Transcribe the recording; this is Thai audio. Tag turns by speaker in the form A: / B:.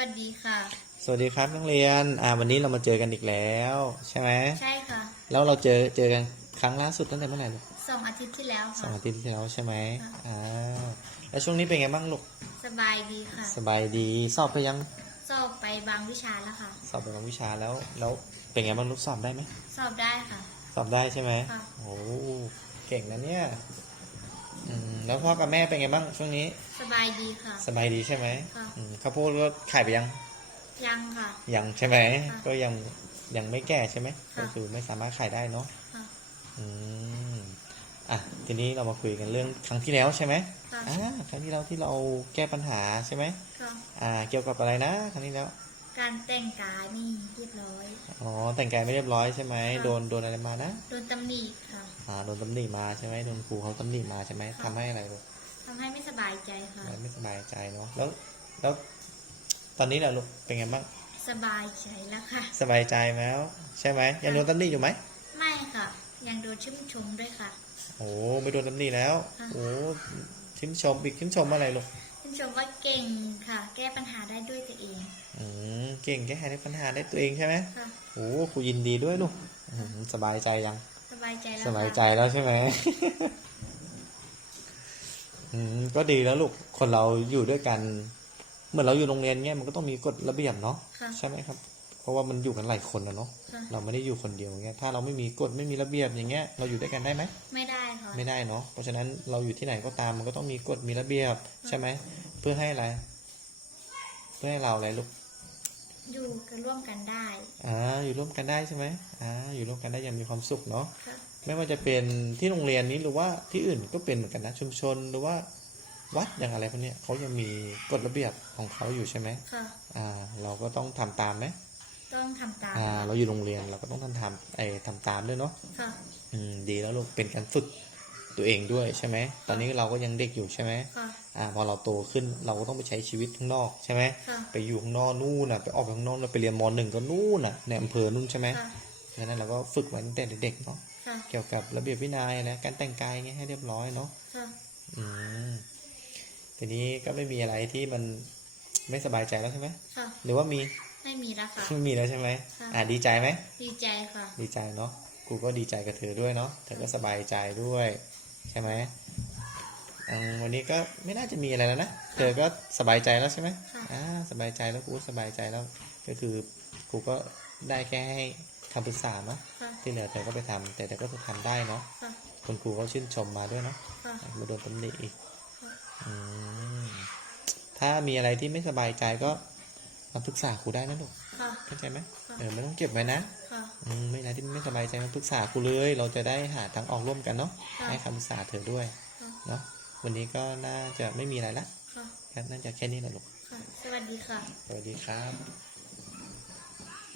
A: วัสดีค่ะ
B: สวัสดีครับนักเรียน อ่า วันนี้เรามาเจอกันอีกแล้ว ใช่ไหม
A: ใช่ค่ะ
B: แล้วเราเจอเจอกันครั้งล่าสุดตั้งแต่เมื่อไหร่ลูก
A: สองอาทิตย์ที่แล้ว
B: สอ
A: ค่ะ
B: งอาทิตย์ที่แล้วใช่ไหม
A: ค่ะ
B: อ่า แล้วช่วงนี้เป็นไงบ้างลูก
A: สบายดีค่ะ
B: สบายดี สอบไปยัง
A: สอบไปบางวิชาแล้วค่ะ
B: สอบไปบางวิชาแล้ว แล้วเป็นไงบ้างลูกสอบได้ไหม
A: สอบได้ค่ะ
B: สอบได้ใช่ไหม
A: ค่ะ
B: โอ้ เก่งนะเนี่ย อืมแล้วพ่อกับแม่เป็นไงบ้างช่วงนี้
A: สบายดีค่ะ
B: สบายดีใช่ไหม
A: ค่ะ
B: อืมข้าวโพดก็ขายไปยัง
A: ยังค่ะ
B: ยังใช่ไหม
A: ค่ะ
B: ก็ยังยังไม่แก่ใช่ไหม
A: ค่ะ
B: ก็คือไม่สามารถขายได้เนาะ
A: ค่ะ
B: อืม อะ ทีนี้เรามาคุยกันเรื่องครั้งที่แล้วใช่ไหม
A: ค่ะ
B: อ่า ครั้งที่แล้วที่เราแก้ปัญหาใช่ไหม
A: ค่ะ
B: อ่า เกี่ยวกับอะไรนะ ครั้งที่แล้ว
A: การแต่งกายนี่เรียบร้อย
B: อ๋อแต่งกายไม่เรียบร้อยใช่ไหม
A: ค่ะ
B: โดนโดนอะไรมานะ
A: โดนตำหนิค่ะ
B: อ่าโดนตำหนิมาใช่ไหมโดนครูเขาตำหนิมาใช่ไหม
A: ค่ะ
B: ทำให้อะไรลูก
A: ทำให้ไม่สบายใจค่ะ
B: ไม่สบายใจเนาะแล้วแล้วตอนนี้แหละลูกเป็นไงบ้าง
A: สบายใจแล้วค่ะ
B: สบายใจไหมแล้วใช่ไหมยังโดนตำหนิอยู่ไหม
A: ไม่ค่ะ ยังโดนชื่นชมด้วยค่ะ
B: โอ้ไม่โดนตำหนิแล้ว
A: ค่ะ
B: โอ้ชื่นชมอีกชื่นชมอะไรลูก
A: ชื่นชมว่าเก่งค่ะ แก้ปัญหาได้ด้วยตัวเอง
B: อืม เก่งแก้ไขปัญหาได้ตัวเองใช่ไหม
A: ค่ะ
B: โอ้ครูยินดีด้วยลูกอืมสบายใจยัง
A: สบายใจแล้ว
B: สบาย
A: ค่ะ
B: ใจแล้วใช่ไหม อืม ก็ดีแล้วลูก คนเราอยู่ด้วยกัน เหมือนเราอยู่โรงเรียนเงี้ยมันก็ต้องมีกฎระเบียบเนาะ
A: ค่ะ
B: ใช่ไหมครับ เพราะว่ามันอยู่กันหลายคนนะเนาะ
A: ค่ะ
B: เราไม่ได้อยู่คนเดียวเงี้ย ถ้าเราไม่มีกฎไม่มีระเบียบอย่างเงี้ย เราอยู่ด้วยกันได้ไหม
A: ไม่ได้ค่ะ
B: ไม่ได้เนาะ เพราะฉะนั้นเราอยู่ที่ไหนก็ตามมันก็ต้องมีกฎมีระเบียบใช่ไหม เพื่อให้อะไร เพื่อให้เราอะไรลูก
A: อยู่กันร่วมกันได้
B: อ่าอยู่ร่วมกันได้ใช่ไหมอ่าอยู่ร่วมกันได้อย่างมีความสุขเนาะ
A: ค่ะ
B: ไม่ว่าจะเป็นที่โรงเรียนนี้หรือว่าที่อื่นก็เป็นเหมือนกันนะชุมชนหรือว่าวัดอย่างอะไรพวกเนี้ยเขายังมีกฎระเบียบของเขาอยู่ใช่ไหม
A: ค่ะ
B: อ่า เราก็ต้องทำตามไหม
A: ต้องทำตาม
B: อ่า เราอยู่โรงเรียนเราก็ต้องทำทำไอ้ทำตามด้วยเนาะ
A: ค่ะ
B: อืมดีแล้วลูกเป็นการฝึก ตัวเองด้วยใช่ไหม ตอนนี้เราก็ยังเด็กอยู่ใช่ไหม
A: ค่ะ
B: อ่าพอเราโตขึ้นเราก็ต้องไปใช้ชีวิตข้างนอกใช่ไหม
A: ค่ะ
B: ไปอยู่ข้างนอกนู่นน่ะไปออกไปข้างนอกแล้วไปเรียนมหนึ่งก็นู่นน่ะในอำเภอนู่นใช่ไหม
A: ค่ะ
B: ดังนั้นเราก็ฝึกไว้ตั้งแต่เด็กๆเนาะ
A: ค่ะ
B: เกี่ยวกับระเบียบวินัยนะการแต่งกายไงให้เรียบร้อยเนาะ
A: ค่ะ
B: อืมทีนี้ก็ไม่มีอะไรที่มันไม่สบายใจแล้วใช่ไหม
A: ค่ะ
B: หรือว่ามี
A: ไม่มีแล้วค่ะ
B: ไม่มีแล้วใช่ไหม
A: ค่ะ
B: อ่าดีใจไหม
A: ดีใจค่ะ
B: ดีใจเนาะกูก็ดีใจกับเธอด้วยเนาะเธอก็สบายใจด้วย ใช่ไหมอืมวันนี้ก็ไม่น่าจะมีอะไรแล้วนะ เธอก็สบายใจแล้วใช่ไหม
A: ค่ะ
B: อ่าสบายใจแล้วกูก็สบายใจแล้ว ก็คือกูก็ได้แค่ให้คำปรึกษาเนาะ
A: ค่ะ
B: ที่เหลือเธอก็ไปทำแต่เธอก็จะทำได้เนาะ
A: ค่ะ
B: คุณครูก็ชื่นชมมาด้วยเนาะ
A: ค่ะ
B: มาโดนตำหนิอีก
A: ค่ะ
B: อืมถ้ามีอะไรที่ไม่สบายใจก็ มาปรึกษาครูได้นะลูก
A: ค่ะ
B: เข้าใจไหม
A: ค่ะ
B: เออไม่ต้องเก็บไว้นะ
A: ค่ะ
B: อืมไม่อะไรที่ไม่สบายใจมาปรึกษาครูเลย เราจะได้หาทางออกร่วมกันเนาะ
A: ค่ะ
B: ให้คำปรึกษาเธอด้วย
A: ค่ะ
B: เนาะวันนี้ก็น่าจะไม่มีอะไรละ
A: ค่ะ
B: ก็น่าจะแค่นี้แหละลูก
A: ค่ะสวัสดีค่ะ
B: สวัสดีครับ